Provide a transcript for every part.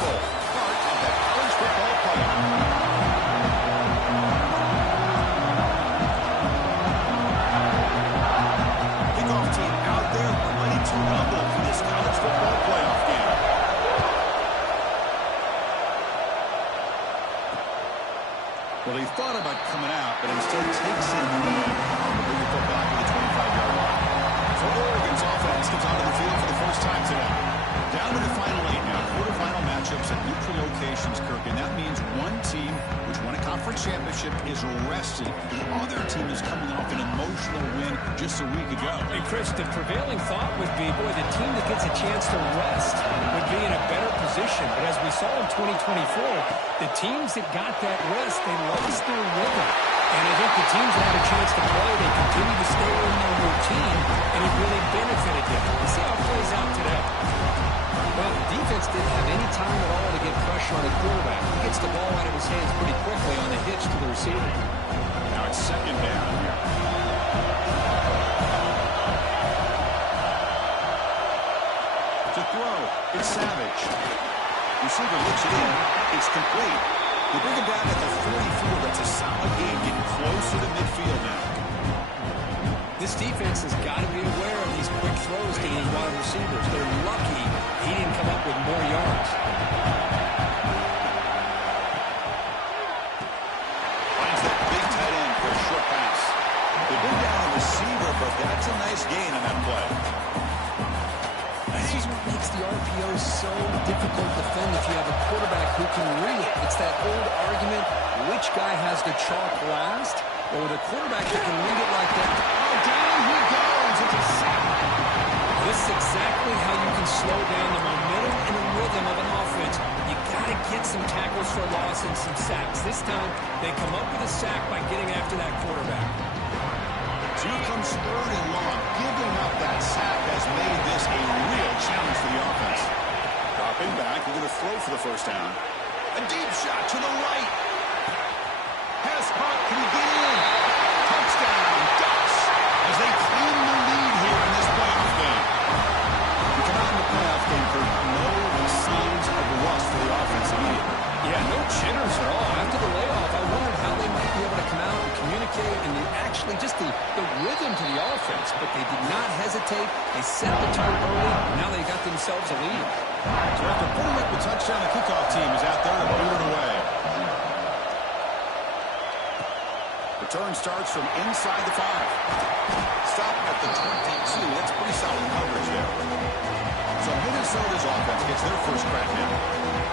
Bowl, part of that college football playoff. Kickoff team out there ready to rumble for this college football playoff game. Well, he thought about coming out, but instead takes in the lead. Bring the football to the 25-yard line. So Oregon's offense comes onto the field for the first time today. Down to the final 8 now. Quarterfinal matchups at neutral locations, Kirk. And that means one team, which won a conference championship, is rested. The other team is coming off an emotional win just a week ago. And, Chris, the prevailing thought would be, boy, the team that gets a chance to rest would be in a better position. But as we saw in 2024, the teams that got that rest, they lost their rhythm. And I think the teams that had a chance to play, they continue to stay in their routine, and it really benefited them. Let's see how it plays out today. Well, the defense didn't have any time at all to get pressure on the quarterback. He gets the ball out of his hands pretty quickly on the hitch to the receiver. Now it's second down here. To throw, it's Savage. Receiver looks it in. It's complete. They bring him down at the 44. That's a solid game, getting closer to midfield now. This defense has got to be aware of these quick throws to these wide receivers. They're lucky he didn't come up with more yards. Finds that big tight end for a short pass. They bring down a receiver, but that's a nice gain on that play. This is what makes the RPO so difficult to defend if you have a quarterback who can read it. It's that old argument, which guy has the chalk last? Or with a quarterback that can read it like that, oh, down he goes. It's a sack. This is exactly how you can slow down the momentum and the rhythm of an offense. You got to get some tackles for loss and some sacks. This time, they come up with a sack by getting after that quarterback. So here comes third and long. Giving up that sack has made this a real challenge for the offense. Dropping back, they're going to throw for the first down. A deep shot to the right. Has caught, can he get in? Touchdown, Ducks, as they claim the lead here in this playoff game. We come out in the playoff game for no signs of rust for the offense immediately. Yeah, no jitters at all. After the layoff, I wondered how they might be able to come out and communicate and actually just the rhythm to the offense. But they did not hesitate. They set the tone early. Now they got themselves a lead. So after putting up the touchdown, the kickoff team is out there to boot it away. Return starts from inside the 5. Stop at the 22. That's pretty solid coverage there. So Minnesota's offense gets their first crack now.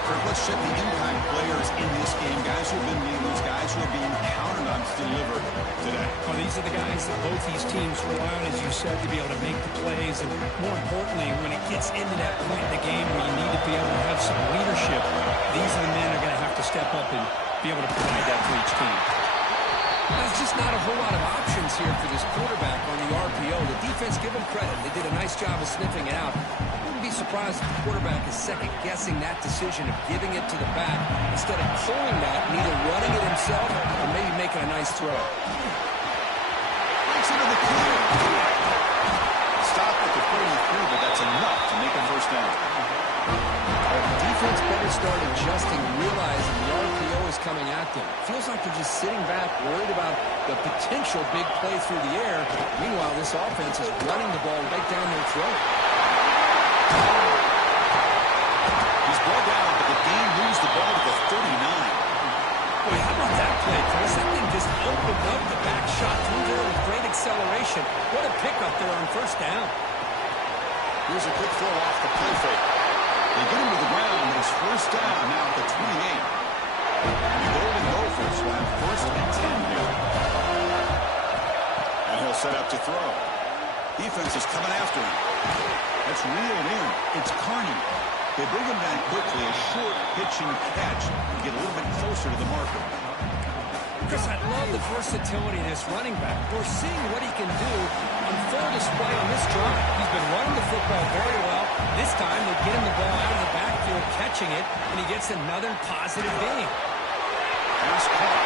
Kirk, let's check the impact players in this game. Guys who have been leaders, guys who are being counted on to deliver today. Well, these are the guys that both these teams rely on, as you said, to be able to make the plays. And more importantly, when it gets into that point in the game where you need to be able to have some leadership, these are the men that are going to have to step up and be able to provide that for each team. There's just not a whole lot of options here for this quarterback on the RPO. The defense, give them credit. They did a nice job of sniffing it out. I wouldn't be surprised if the quarterback is second-guessing that decision of giving it to the back instead of pulling that and either running it himself or maybe making a nice throw. Breaks into the clear. Stop at the 33, but that's enough to make a first down. The defense better start adjusting, realizing the RPO is coming at them. Feels like they're just sitting back, worried about the potential big play through the air. Meanwhile, this offense is running the ball right down their throat. He's brought down, but the game moves the ball to the 39. Boy, how about that play, Chris? That thing just opened up the back shot through there with great acceleration. What a pickup there on first down. Here's a quick throw off the play fake. They get him to the ground, and it's first down now at the 28. The Golden Gophers will have first and 10 here. And he'll set up to throw. Defense is coming after him. That's reeled in. It's Carney. They bring him down quickly, a short pitching catch to get a little bit closer to the marker. Chris, I love the versatility of this running back. We're seeing what he can do on full display on this drive. He's been running the football very well. This time, they get him the ball out of the backfield, catching it, and he gets another positive gain. Pass caught.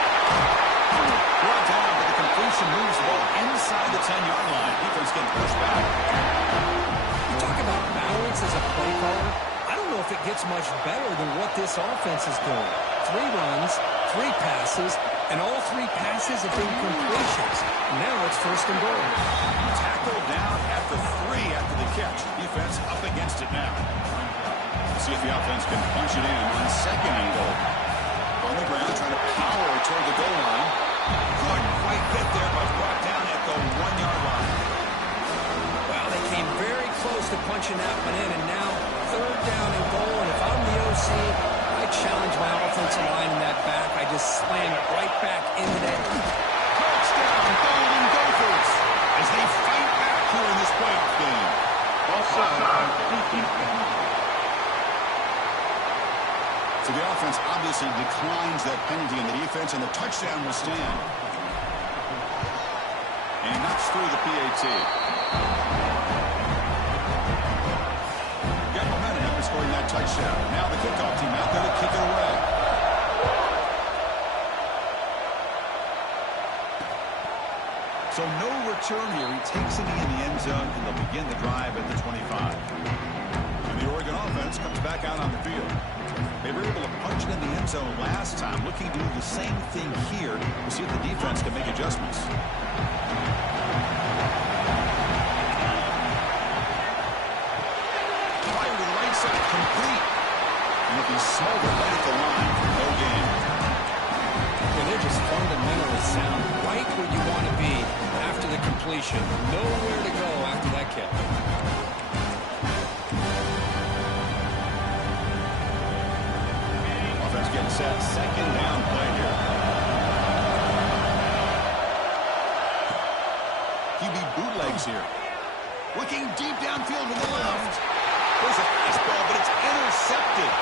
Brought down, but the completion moves the ball inside the 10-yard line. Defense getting pushed back. You talk about balance as a play caller. I don't know if if it gets much better than what this offense is doing. 3 runs, 3 passes, and all 3 passes have been completions. Now it's first and goal. Tackled down at the 3 after the catch. Defense up against it now. See if the offense can punch it in on second and goal. On the ground, trying to power toward the goal line. Couldn't quite get there, but brought down at the 1-yard line. Well, they came very close to punching that one in, and now third down and goal. And if I'm the OC, I challenge my offensive line in that back. I just slam it right back into that. Touchdown, Golden Gophers, as they fight back here in this playoff game. So the offense obviously declines that penalty in the defense, and the touchdown will stand. And knocks through the PAT. Got momentum after scoring that touchdown. Now the kickoff team out there to kick it away. So no return here. He takes it in the end zone, and they'll begin the drive at the 25. And the Oregon offense comes back out on the field. They were able to punch it in the end zone last time, looking to do the same thing here to see if the defense can make adjustments. Fire to the right side, complete. And if he's smothered right at the line, no gain. Well, they're just fundamentally sound, right where you want to be after the completion. Nowhere to go after that catch. Getting set, second down play here. QB bootlegs here. Looking deep downfield to the left. There's a fastball, but it's intercepted.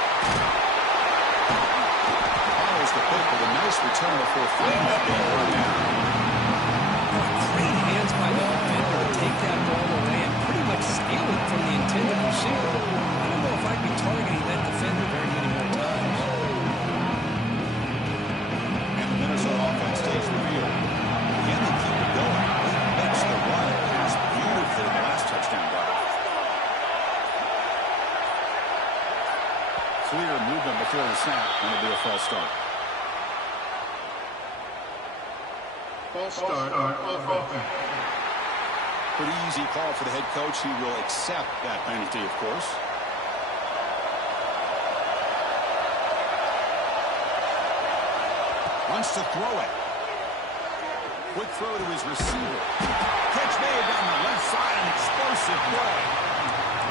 Follows the pick with a nice return before finding that ball run down. Great hands by the defender to take that ball away and pretty much steal it from the intended receiver. I don't know if I'd be targeting that defender very many more times. Offense takes the field. Again, they keep it going. They mix the run and pass beautifully in the last touchdown drive. Clear movement before the snap, and it'll be a false start. False start on offense. Pretty easy call for the head coach. He will accept that penalty, of course. Wants to throw it. Quick throw to his receiver. Catch made down the left side, an explosive play.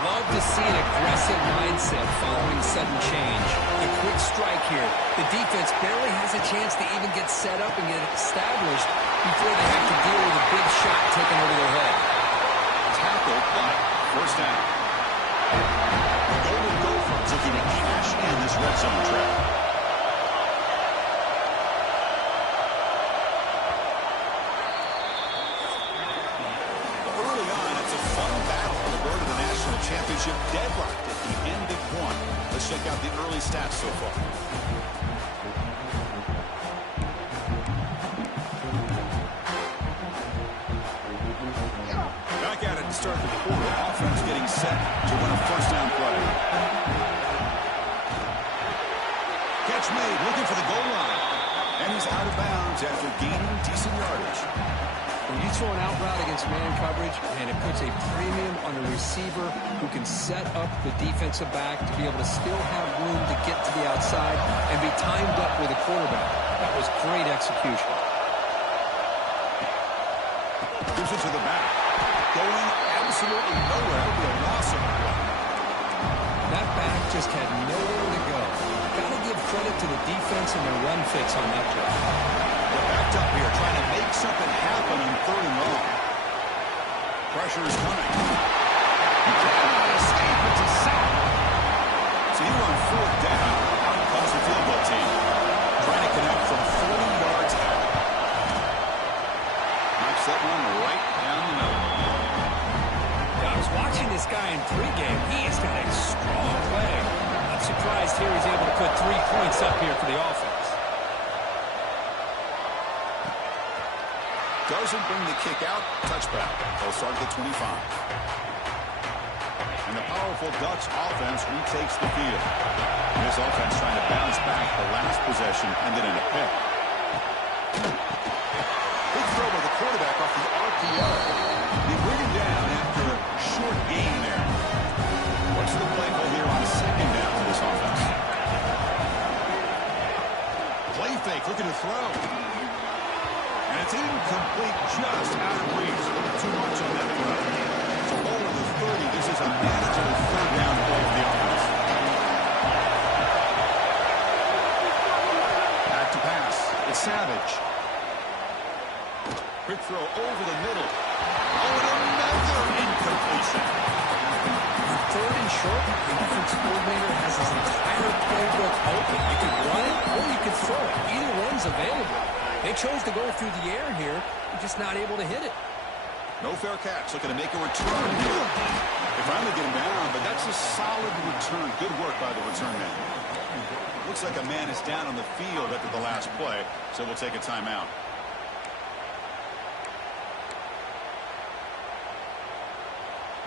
Love to see an aggressive mindset following sudden change. A quick strike here. The defense barely has a chance to even get set up and get established before they have to deal with a big shot taken over their head. Tackled, but first down. The Golden Gophers looking to cash in this red zone trap. Championship deadlocked at the end of one. Let's check out the early stats so far. Back at it to start the quarter. Offense getting set to run a first down play. Catch made, looking for the goal line. And he's out of bounds after gaining decent yardage. When you throw an out route against man coverage, and it puts a premium on a receiver who can set up the defensive back to be able to still have room to get to the outside and be timed up with a quarterback. That was great execution. Gives it to the back. Going absolutely nowhere. It'll be a loss of play. That back just had nowhere to go. Got to give credit to the defense and their run fits on that play. They're backed up here, trying to make something happen on third and long. Pressure is coming. He cannot escape. It's a sack. So here on fourth down, out comes the field goal team. Trying to connect from 40 yards out. Knocks that one right down the middle. I was watching this guy in pregame. He has got a strong leg. Not surprised here he's able to put 3 points up here for the offense. Doesn't bring the kick out. Touchback. They'll start at the 25. And the powerful Ducks offense retakes the field. This offense trying to bounce back the last possession, ended in a pick. Big throw by the quarterback off the RPO. They bring him down after a short gain there. What's the play call here on second down for this offense? Play fake, looking to throw. And it's incomplete, just out of reach. A little too much on that throw. So over the 30, this is a manageable third down play for the offense. Back to pass. It's Savage. Quick throw over the middle. Oh, and another incompletion. Third and short, the defense coordinator has his entire playbook open. You can run it or you can throw it. Either one's available. They chose to go through the air here. They're just not able to hit it. No fair catch. Looking to make a return here. They finally get him down, but that's a solid return. Good work by the return man. Looks like a man is down on the field after the last play, so we'll take a timeout.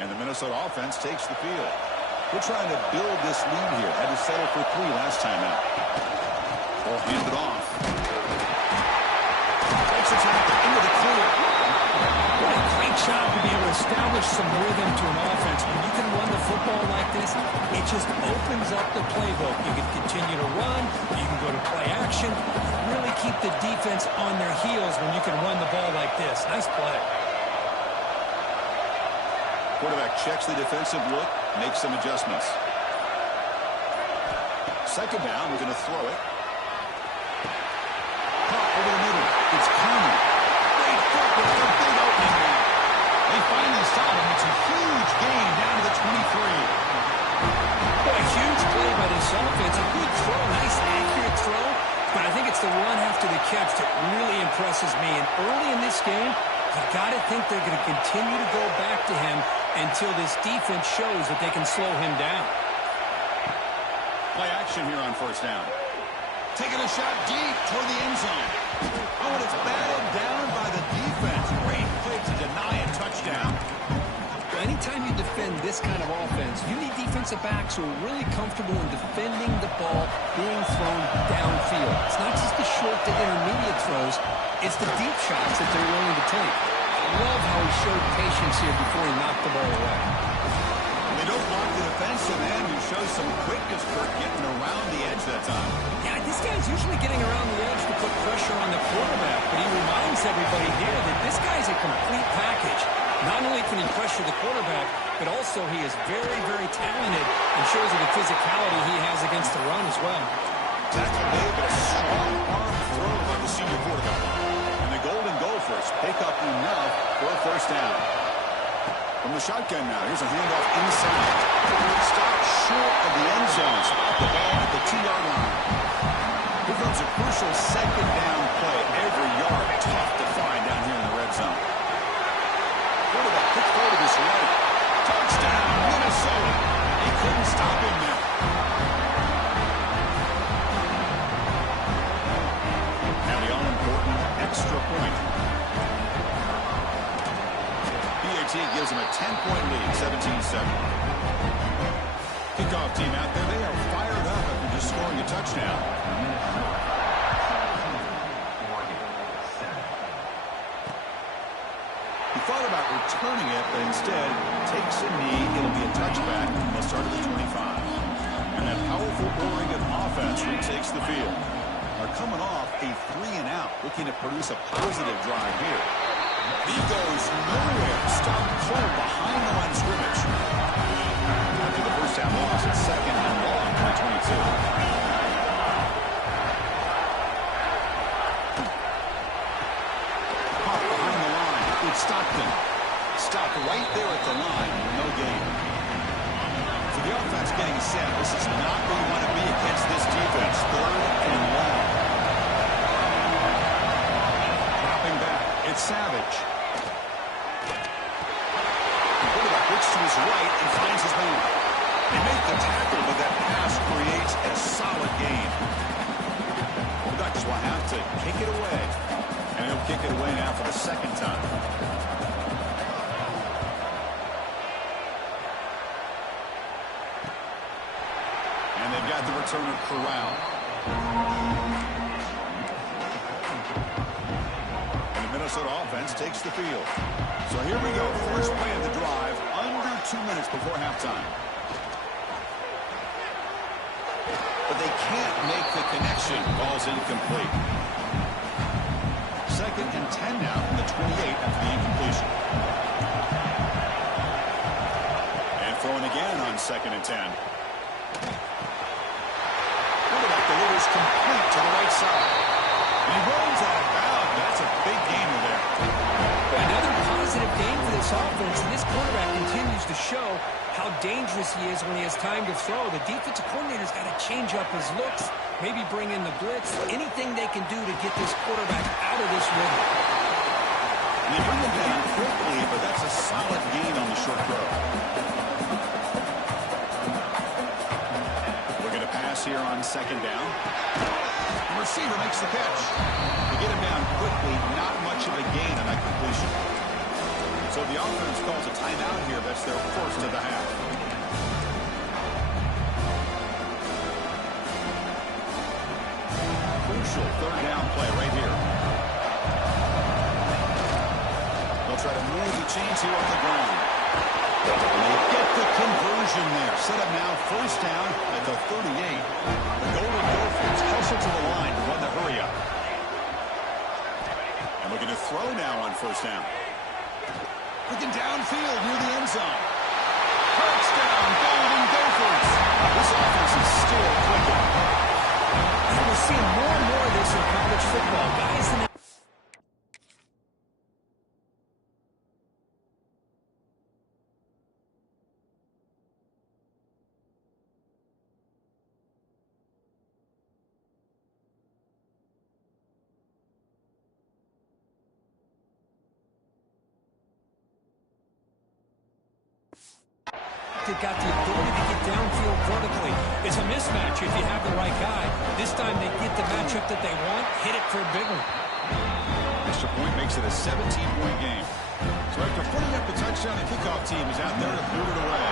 And the Minnesota offense takes the field. We're trying to build this lead here. Had to settle for 3 last time out. Ball handed off. Takes a tackle into the clear. What a great job to be able to establish some rhythm to an offense. When you can run the football like this, it just opens up the playbook. You can continue to run. You can go to play action. Really keep the defense on their heels when you can run the ball like this. Nice play. Quarterback checks the defensive look, makes some adjustments. Second down, we're going to throw it. Caught over the middle. It's Conner. Great footwork, a big opening there. They finally stop him. It's a huge gain down to the 23. Boy, a huge play by this offense. A good throw, nice accurate throw. But I think it's the run after the catch that really impresses me. And early in this game, you got to think they're going to continue to go back to him until this defense shows that they can slow him down. Play action here on first down. Taking a shot deep toward the end zone. Oh, and it's batted down by the defense. Great play to deny a touchdown. Anytime you defend this kind of offense, you need defensive backs who are really comfortable in defending the ball being thrown downfield. It's not just the short to intermediate throws, it's the deep shots that they're willing to take. I love how he showed patience here before he knocked the ball away. They don't block the defensive end, who shows some quickness for getting around the edge that time. Yeah, this guy's usually getting around the edge to put pressure on the quarterback, but he reminds everybody here that this guy's a complete package. Not only can he pressure the quarterback, but also he is very, very talented and shows you the physicality he has against the run as well. Tackle made, but a strong arm throw by the senior quarterback. And the Golden Gophers pick up enough for a first down. From the shotgun now, here's a handoff inside. Stop short of the end zone. Spot the ball at the 2-yard line. Here comes a crucial second down play. Every yard tough to find down here in the red zone. Quarterback quick throw to his right. Touchdown, Minnesota. He couldn't stop him there. Now the all-important extra point. BAT gives him a 10-point lead, 17-7. Kickoff team out there, they are fired up after just scoring a touchdown. He thought about returning it, but instead takes a knee. It'll be a touchback. They'll start at the 25. And that powerful Oregon offense retakes the field. They're coming off a 3-and-out, looking to produce a positive drive here. He goes nowhere. Stop cold behind the line of scrimmage. After the first down loss, it's second and long by 22. Stockton. Stopped right there at the line. No gain. So the offense getting set. This is not where you want to be against this defense. Third and long. Dropping back. It's Savage. The quarterback looks to his right and finds his man. They make the tackle, but that pass creates a solid gain. The Ducks will have to kick it away. And he'll kick it away now for the second time. they've got the returner corralled. And the Minnesota offense takes the field. So here we go. First play of the drive, under 2 minutes before halftime. But they can't make the connection. Ball's incomplete. 2nd and 10 now from the 28 after the incompletion. And throwing again on 2nd and 10. Quarterback delivers complete to the right side. And he rolls out of bounds. That's a big gainer there. Another positive game for this offense, and this quarterback continues to show how dangerous he is when he has time to throw. The defensive coordinator's got to change up his looks, maybe bring in the blitz, anything they can do to get this quarterback out of this rhythm. And they bring him down quickly, but that's a solid gain on the short throw. We're going to pass here on 2nd down. The receiver makes the catch. To get him down quickly, not much of a gain on that completion. So the offense calls a timeout here. That's their first of the half. Crucial 3rd down play right here. They'll try to move the chains here off the ground. And they get the conversion there. Set up now 1st down at the 38. The Golden Gophers hustle to the line to run the hurry up. And looking to throw now on 1st down. Looking downfield near the end zone. Touchdown, Golden Gophers. This offense is still clicking. And we're seeing more and more of this in college football. Guys in the that got the ability to get downfield vertically. It's a mismatch if you have the right guy. This time they get the matchup that they want, hit it for a big one. Extra point makes it a 17-point game. So after putting up the touchdown, the kickoff team is out there to boot it away.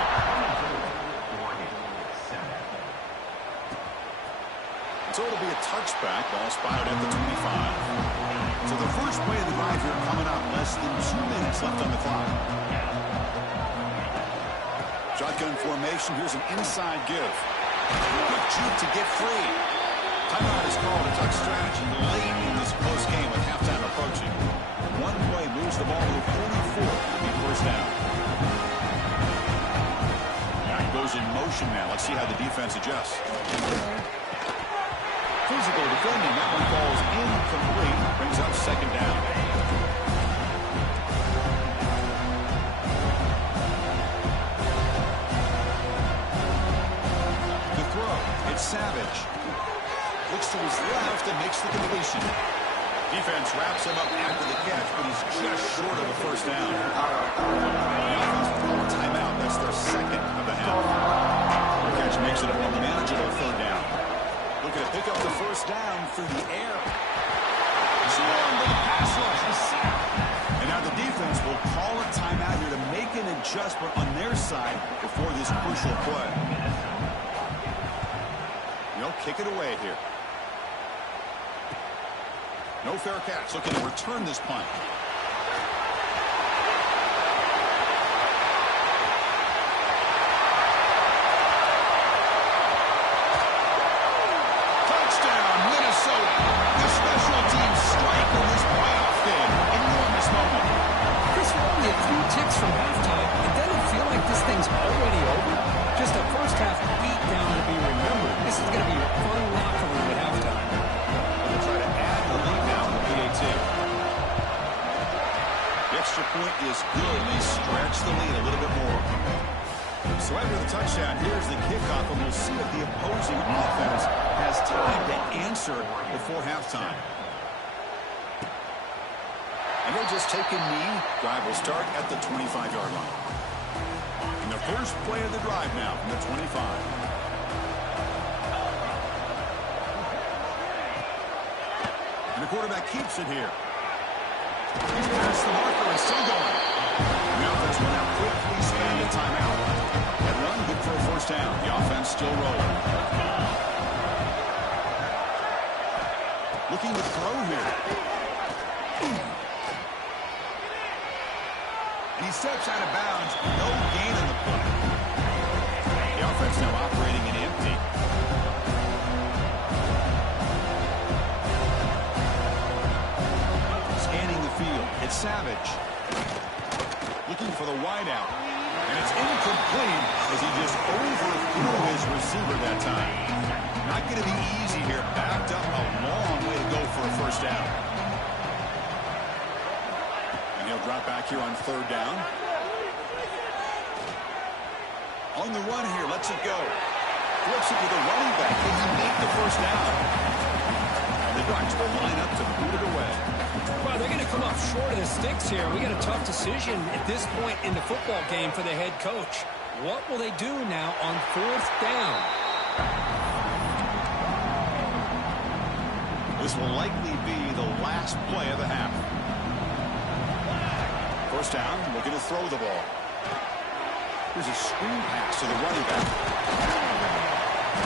So it'll be a touchback. Ball spotted at the 25. So the first play of the drive here coming up. Less than 2 minutes left on the clock. Shotgun formation. Here's an inside give. Quick juke to get free. Timeout is called. A touch strategy late in this close game with halftime approaching. One play moves the ball to the 44. It'll be 1st down. Back goes in motion now. Let's see how the defense adjusts. Physical defending. That one falls incomplete. Brings up 2nd down. Savage looks to his left and makes the completion. Defense wraps him up after the catch, but he's just short of a 1st down. The offense will call a timeout. That's their 2nd of the half. The catch makes it a more manageable 3rd down. Looking to pick up the 1st down through the air. Swarmed by the pass rush. A sack. And now the defense will call a timeout here to make an adjustment on their side before this crucial play. Kick it away here. No fair catch. Looking to return this punt. Touchdown, Minnesota. The special team strike in this playoff game. Enormous moment. Chris, we're only a few ticks from halftime. It doesn't feel like this thing's already over. Just a first half beat down to be remembered. This is going to be a fun locker room at halftime. We'll try to add the lead now in the PAT. The extra point is good. They stretch the lead a little bit more. So after the touchdown, here's the kickoff, and we'll see if the opposing offense has time to answer before halftime. And they'll just take a knee. Drive will start at the 25-yard line. And the first play of the drive now from the 25. And the quarterback keeps it here. He's past the marker and still going. The offense will now quickly spend a timeout. That run good for a 1st down. The offense still rolling. looking to throw here. And he steps out of bounds. No gain on the play. The offense now operating in empty. Scanning the field. It's Savage. Looking for the wideout. And it's incomplete as he just overthrew his receiver that time. Not going to be easy here. Backed up a long way to go for a first down. And he'll drop back here on third down. On the run here, lets it go. Flips it to the running back. Can he make the first down? And the Ducks will line up to boot it away. Well, they're going to come up short of the sticks here. We got a tough decision at this point in the football game for the head coach. What will they do now on fourth down? This will likely be the last play of the half. First down, looking to throw the ball. Here's a screen pass to the running back.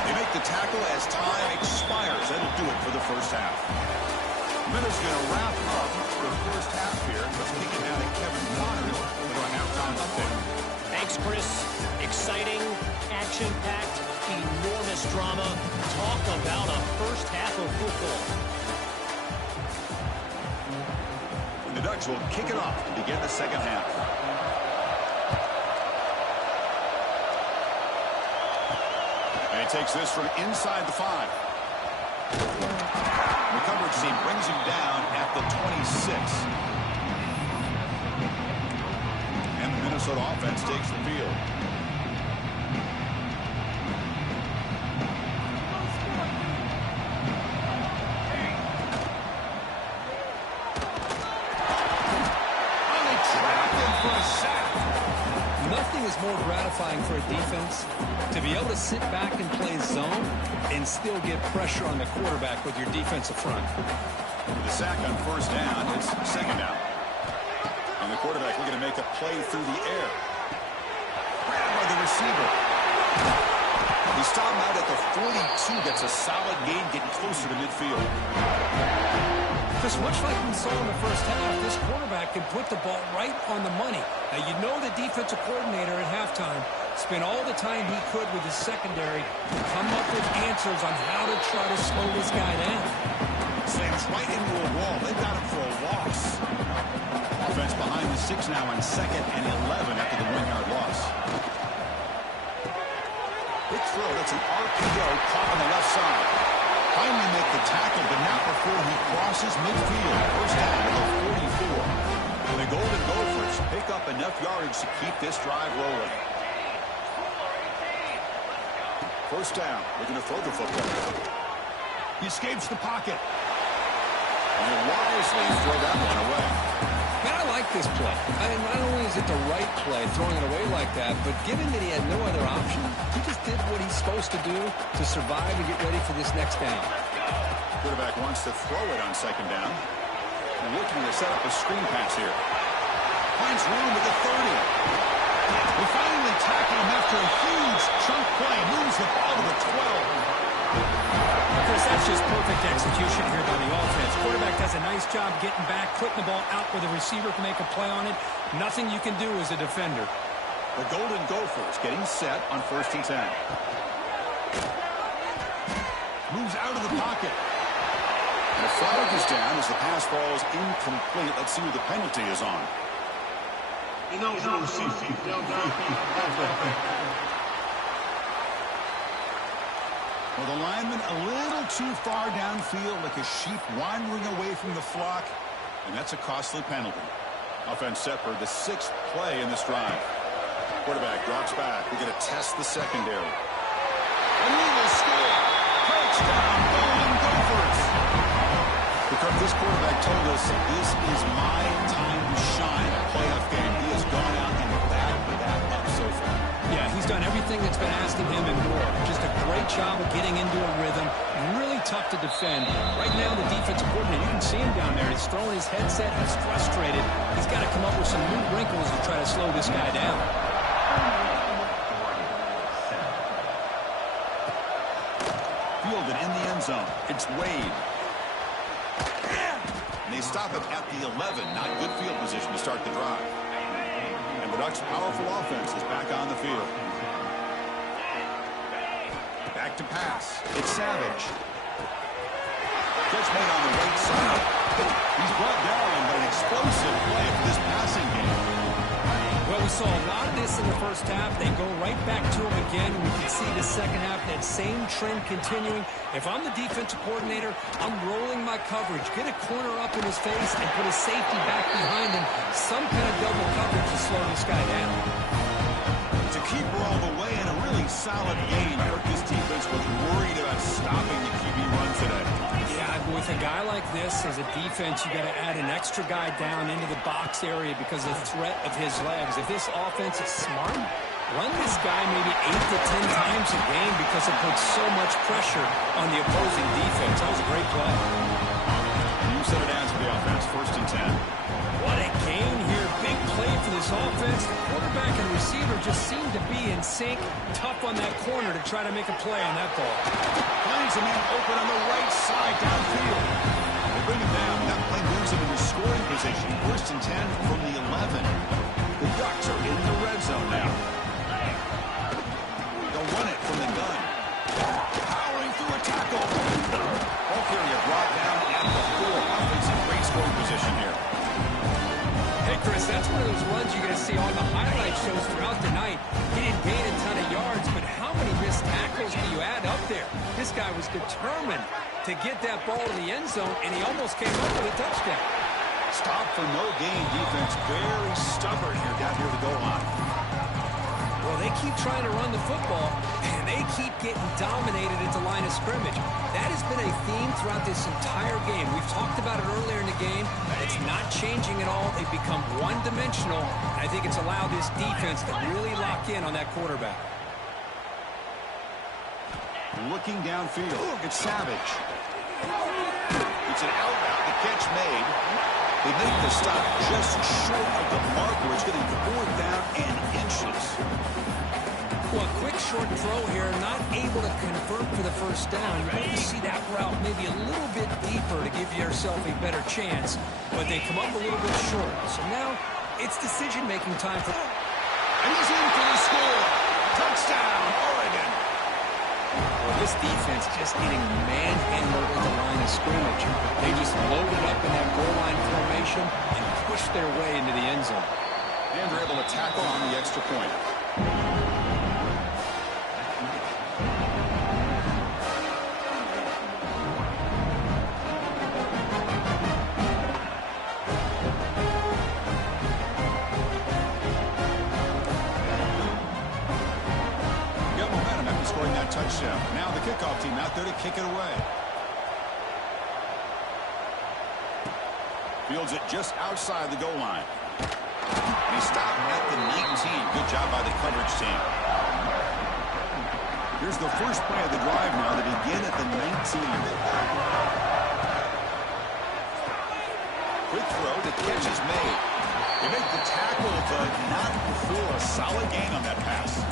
They make the tackle as time expires. That'll do it for the first half. Minutes going to wrap up the first half here. Let's kick it down to Kevin Connors with our halftime update. Thanks, Chris. Exciting, action-packed, enormous drama. Talk about a first half of football. The Ducks will kick it off to begin the second half. And he takes this from inside the 5. The coverage team brings him down at the 26. And the Minnesota offense takes the field. Oh, they trapped him for a sack. Nothing is more gratifying for a defense to be able to sit back and play zone and still get pressure on the quarterback with your defensive front. The sack on first down. It's second down. And the quarterback looking to make a play through the air. Grabbed by the receiver. He stopped him out at the 42. Gets a solid gain, getting closer to midfield. Just much like we saw in the first half, this quarterback can put the ball right on the money. Now, you know the defensive coordinator at halftime spent all the time he could with his secondary to come up with answers on how to try to slow this guy down. Slams right into a wall. They got him for a loss. Offense behind the 6 now on 2nd and 11 after the 1-yard loss. Big throw. That's an RPO caught on the left side. Finally make the tackle, but not before he crosses midfield. First down to the 44. And the Golden Gophers pick up enough yardage to keep this drive rolling. First down, looking to throw the football. He escapes the pocket. And he'll wisely throw that one away. Man, I like this play. I mean, not only is it the right play, throwing it away like that, but given that he had no other option, he just did what he's supposed to do to survive and get ready for this next down. Quarterback wants to throw it on second down. And looking to set up a screen pass here. Finds room with the 30. They finally tackle him after a huge chunk play. Moves the ball to the 12. Chris, that's just perfect execution here by the offense. Quarterback does a nice job getting back, putting the ball out where the receiver can make a play on it. Nothing you can do as a defender. The Golden Gophers getting set on 1st and 10. Moves out of the pocket. And a flag is down as the pass falls incomplete. Let's see who the penalty is on. Well, the lineman a little too far downfield, like a sheep wandering away from the flock, and that's a costly penalty. Offense set for the 6th play in this drive. Quarterback drops back. We're going to test the secondary. And he will score. Touchdown, Golden Gophers. Because this quarterback told us this is my time to shine. A playoff game. He has gone out and backed that up so far. Yeah, he's done everything that's been asked of him and more. Just a great job of getting into a rhythm. Really tough to defend. Right now, the defensive coordinator, you can see him down there. He's throwing his headset. He's frustrated. He's got to come up with some new wrinkles to try to slow this guy down. Fielded in the end zone. It's Wade. And they stop it at the 11. Not good field position to start the drive. And the Ducks' powerful offense is back on the field. Back to pass. It's Savage. Catch made on the right side. He's brought down, but an explosive play for this passing game. Well, we saw a lot of this in the first half. They go right back to him again. We can see the second half, that same trend continuing. If I'm the defensive coordinator, I'm rolling my coverage. Get a corner up in his face and put a safety back behind him. Some kind of double coverage to slow this guy down. To keep her all the way in a really solid game. This defense was worried about stopping the QB run today. Yeah, with a guy like this, as a defense, you got to add an extra guy down into the box area because of the threat of his legs. If this offense is smart, run this guy maybe 8 to 10 times a game because it puts so much pressure on the opposing defense. That was a great play. You set it down to the offense, 1st and 10. What a gain here. Big play for this offense. The quarterback and receiver just seem to be in sync. Tough on that corner to try to make a play on that ball. Finds a man open on the right side downfield. They bring him down. That play moves him into scoring position. 1st and 10 from the 11. The Ducks are in the red zone now. They'll run it from the gun. Powering through a tackle. Ball carrier brought down at the 4. Offensive great scoring position here. Hey, Chris, that's one of those runs you're going to see on the highlight shows throughout the night. He didn't gain a ton of yards, but how many missed tackles do you add up there? This guy was determined to get that ball in the end zone, and he almost came up with a touchdown. Stop for no gain defense. Very stubborn here down here to the goal line. Well, they keep trying to run the football, and they keep getting dominated at the line of scrimmage. That has been a theme throughout this entire game. We've talked about it earlier in the game. It's not changing at all. They've become one-dimensional, and I think it's allowed this defense to really lock in on that quarterback. Looking downfield. It's Savage. It's an out route. The catch made. They make the stop just short of the marker. It's going to be 4th down and inches. Well, a quick short throw here, not able to convert for the 1st down. You want to see that route maybe a little bit deeper to give yourself a better chance, but they come up a little bit short. So now it's decision-making time for... And he's in for the score. Touchdown, Oregon. Well, this defense just getting manhandled at the line of scrimmage. They just loaded up in that goal line formation and pushed their way into the end zone. And they're able to tackle on the extra point. Scoring that touchdown. Now the kickoff team out there to kick it away. Fields it just outside the goal line. And he stopped at the 19. Good job by the coverage team. Here's the first play of the drive now. They begin at the 19. Quick throw. The catch is made. They make the tackle, but not before a solid gain on that pass.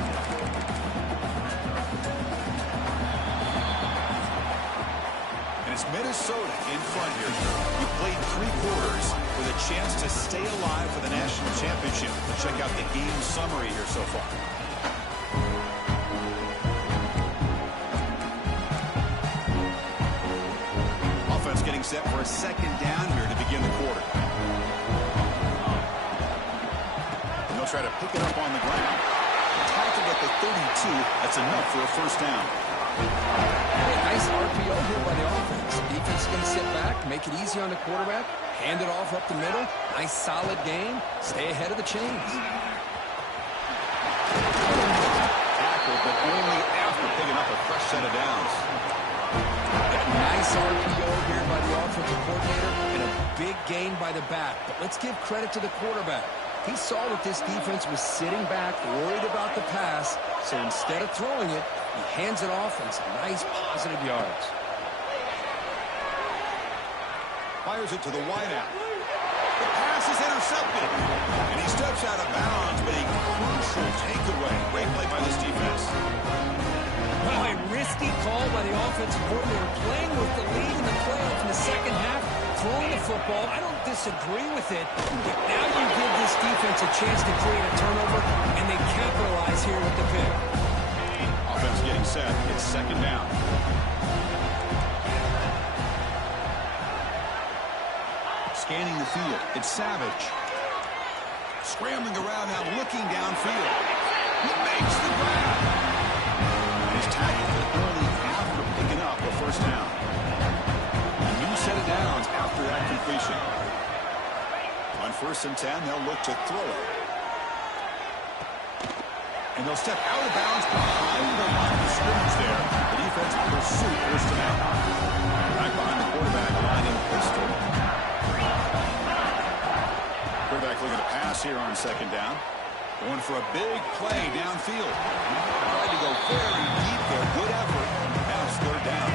It's Minnesota in front here. You played 3 quarters with a chance to stay alive for the national championship. Let's check out the game summary here so far. Offense getting set for a 2nd down here to begin the quarter. And they'll try to pick it up on the ground. Tackle at the 32. That's enough for a 1st down. Nice RPO here by the offense. Defense is going to sit back, make it easy on the quarterback, hand it off up the middle. Nice solid game. Stay ahead of the chains. Tackle, but only after picking up a fresh set of downs. Nice RPO here by the offensive coordinator and a big gain by the back. But let's give credit to the quarterback. He saw that this defense was sitting back, worried about the pass, so instead of throwing it, he hands it off and some nice positive yards. Fires it to the wideout. The pass is intercepted. And he steps out of bounds, but a crucial takeaway. Great play by this defense. Well, a risky call by the offensive coordinator, playing with the lead in the playoff in the second half. throwing the football. I don't disagree with it. But now you give this defense a chance to create a turnover, and they capitalize here with the pick. Offense getting set. It's second down. Scanning the field. It's Savage. Scrambling around now, looking downfield. He makes the grab. And he's tackled early after picking up a first down. A new set of downs after that completion. On 1st and 10, they'll look to throw it. And they'll step out of bounds behind the line of scrimmage there. The defense will pursue first and out. Back behind the quarterback, line in pistol. Quarterback looking to pass here on second down. Going for a big play downfield. Tried to go very deep there. Good effort. Now it's third down.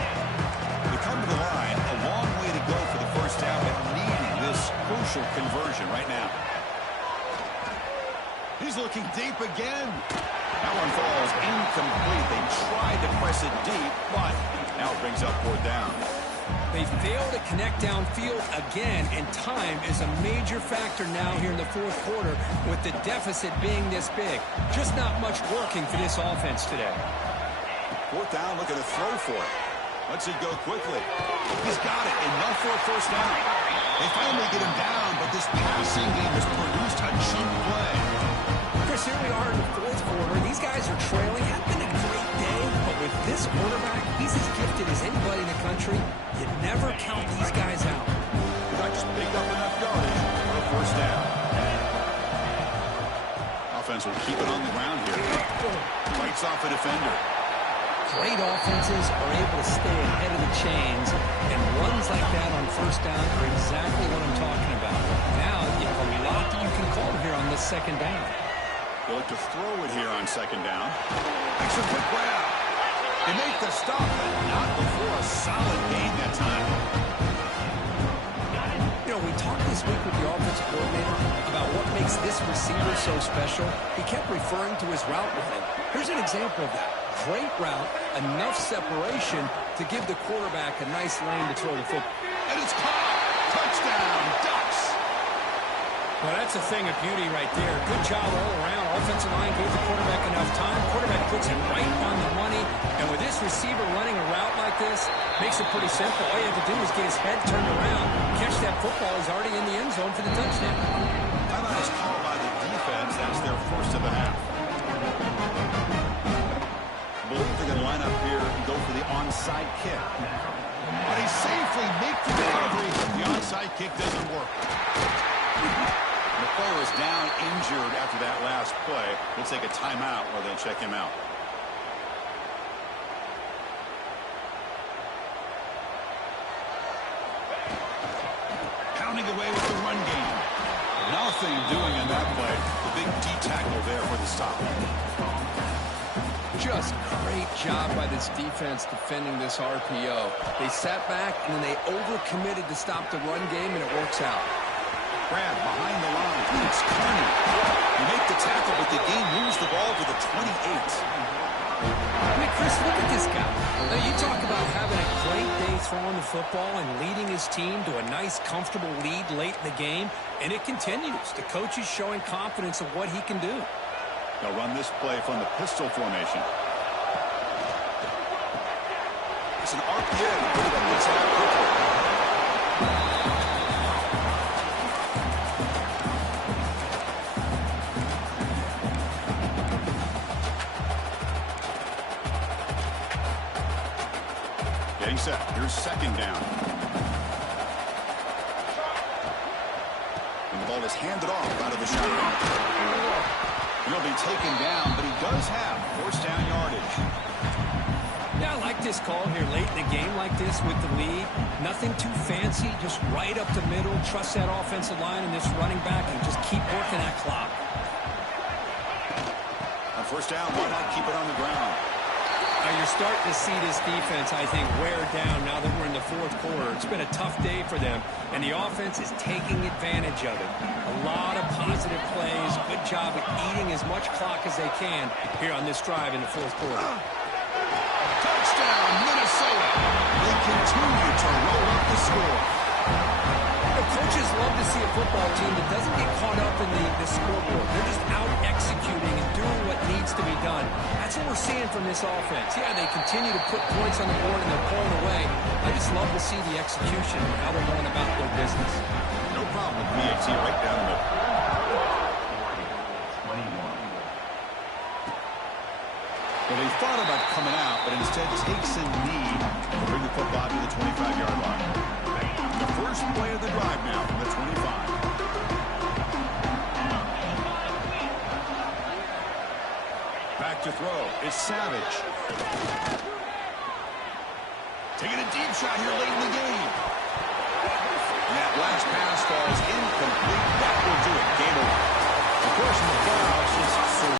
They come to the line. A long way to go for the first down, but needing this crucial conversion right now. He's looking deep again. That one falls incomplete. They tried to press it deep, but now it brings up fourth down. They fail to connect downfield again, and time is a major factor now here in the fourth quarter with the deficit being this big. Just not much working for this offense today. Fourth down, looking to throw for it. Let's it go quickly. He's got it. Enough for a first down. They finally get him down, but this passing game has produced a cheap play. Chris, here we are in the fourth quarter. These guys are trailing. Had been a great day, but with this quarterback, he's as gifted as anybody in the country. You never count these guys out. I just picked up enough yardage for a first down. Offense will keep it on the ground here. Fights off a defender. Great offenses are able to stay ahead of the chains, and runs like that on first down are exactly what I'm talking about. Now, you have a lot that you can call here on this second down. They look to throw it here on second down. Makes a quick grab. They make the stop, but not before a solid gain that time. You know, we talked this week with the offensive coordinator about what makes this receiver so special. He kept referring to his route running. Here's an example of that. Great route, enough separation to give the quarterback a nice lane to throw the football. And it's caught. Touchdown, Ducks. Well, that's a thing of beauty right there. Good job all around. Offensive line gave the quarterback enough time. Quarterback puts it right on the money. And with this receiver running a route like this, makes it pretty simple. All you have to do is get his head turned around, catch that football. He's already in the end zone for the touchdown. Timeout is called by the defense. That's their first of the half. I believe they're going to line up here and go for the onside kick. But he safely makes the recovery. The onside kick doesn't work. The player is down injured after that last play. We'll take a timeout while they check him out. Pounding away with the run game. Nothing doing in that play. The big D tackle there for the stop. Just great job by this defense defending this RPO. They sat back, and then they overcommitted to stop the run game, and it works out. Grab behind the line. It's Kearney. You make the tackle, but the game moves the ball to the 28. I mean, Chris, look at this guy. Now, you talk about having a great day throwing the football and leading his team to a nice, comfortable lead late in the game, and it continues. The coach is showing confidence of what he can do. They'll run this play from the pistol formation. It's an RPO. It's out quickly. Getting set. Here's second down. And the ball is handed off out of the shotgun. He'll be taken down, but he does have first down yardage. Yeah, I like this call here late in the game like this with the lead. Nothing too fancy, just right up the middle. Trust that offensive line and this running back and just keep working that clock. On first down, why not keep it on the ground? You're starting to see this defense, I think, wear down now that we're in the fourth quarter. It's been a tough day for them, and the offense is taking advantage of it. A lot of positive plays. Good job at eating as much clock as they can here on this drive in the fourth quarter. Touchdown, Minnesota. They continue to roll up the score. Coaches love to see a football team that doesn't get caught up in the scoreboard. They're just out executing and doing what needs to be done. That's what we're seeing from this offense. Yeah, they continue to put points on the board and they're pulling away. I just love to see the execution and how they're going about their business. No problem with PAT right down the middle. Well, they thought about coming out, but instead takes a knee to bring the football to the 25-yard line. The first play of the drive now from the 25. Back to throw. It's Savage. Taking a deep shot here late in the game. And that last pass falls incomplete. That will do it. Game over. Of course,